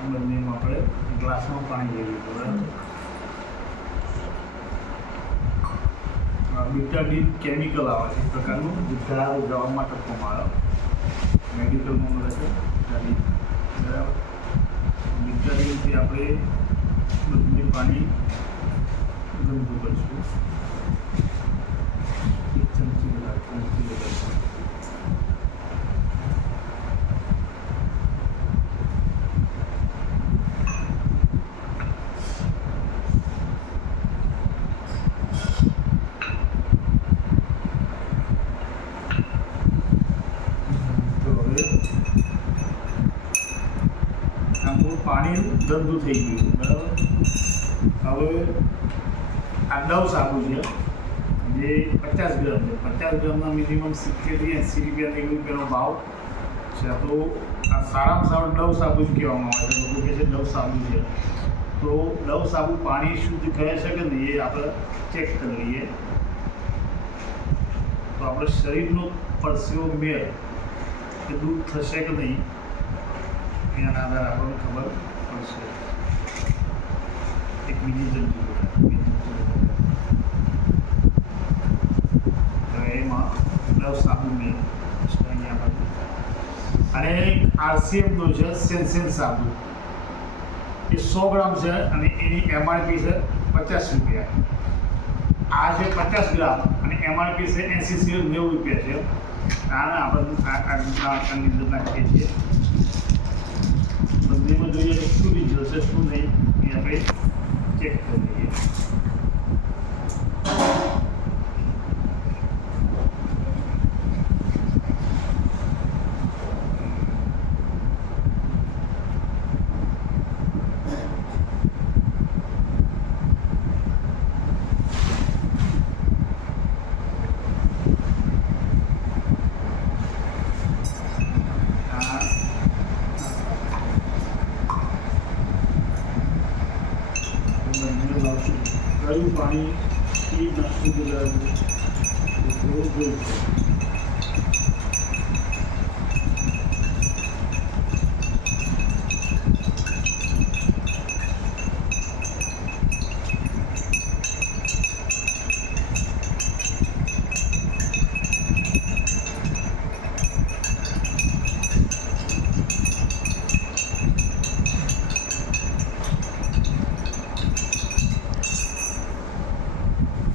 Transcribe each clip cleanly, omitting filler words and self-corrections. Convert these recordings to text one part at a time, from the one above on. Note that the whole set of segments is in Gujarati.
બંનેમાં આપણે ગ્લાસમાં પાણી લેવું બરાબર. બીટાડીન કેમિકલ આવે છે, એક પ્રકારનું જુદ્ધાર દવામાં ટકવામાં આવે, મેડિકલમાં મળે છે બીટાડીન બરાબર. બીટાડીનથી આપણે બંને પાણી ગંદુ કરીશું. એક ચમચી લગાવીશું. પાણી ગંદુ થઈ ગયું બરાબર. હવે આ ડવ સાબુ છે જે 50 ગ્રામ છે. 50 ગ્રામના મિનિમમ 70 થી 80 રૂપિયા રૂપિયાનો ભાવ છે. તો આ સારામાં સારો ડવ સાબુ જ કહેવામાં આવે છે. લોકો કહે છે ડવ સાબુ છે. તો ડવ સાબુ પાણી શુદ્ધ કહે છે કે નહીં એ આપણે ચેક કરી લઈએ. તો આપણે શરીરનો પરસેવો મેળ એ દૂર થશે કે નહીં એના આધારે આપણને ખબર પડશે. એક બીજી ચમચી તો એમાં ડવ સાબુ મેં અહીંયા બાજુ અને RCMનો છે સેન્સેન સાબુ એ 100 ગ્રામ છે અને એની MRP છે 50 રૂપિયા. આ છે 50 ગ્રામ અને MRP છે 80 90 રૂપિયા છે. આને આપણે આની અંદર નાખીએ છીએ. બંનેમાં જોઈએ કે શું રિઝલ્ટ છે શું નહીં એ આપણે ચેક કરી લઈએ. ગયું પાણી એ નાસ્તું બોલાવ્યું થોડું જોયું.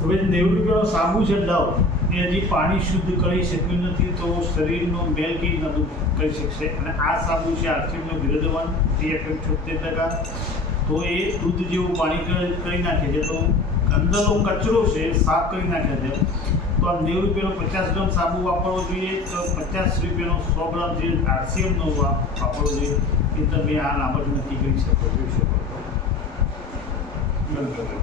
હવે 90 રૂપિયાનો સાબુ છે ડવ એ હજી પાણી શુદ્ધ કરી શક્યું નથી. તો શરીરનો મેલ કેવી રીતના દૂર કરી શકશે. અને આ સાબુ છે RCMનો ગ્રેડ 1 TFM 76%. તો એ દૂધ જેવું પાણી કરી નાખે છે. તો અંદરનો કચરો છે સાફ કરી નાખે છે. તો આ 90 રૂપિયાનો 50 ગ્રામ સાબુ વાપરવો જોઈએ. તો 50 રૂપિયાનો 100 ગ્રામ જે RCMનો વાપરવો જોઈએ. એ તમે આ નામત નક્કી કરી શકો, જોઈ શકો. બંધ કરો.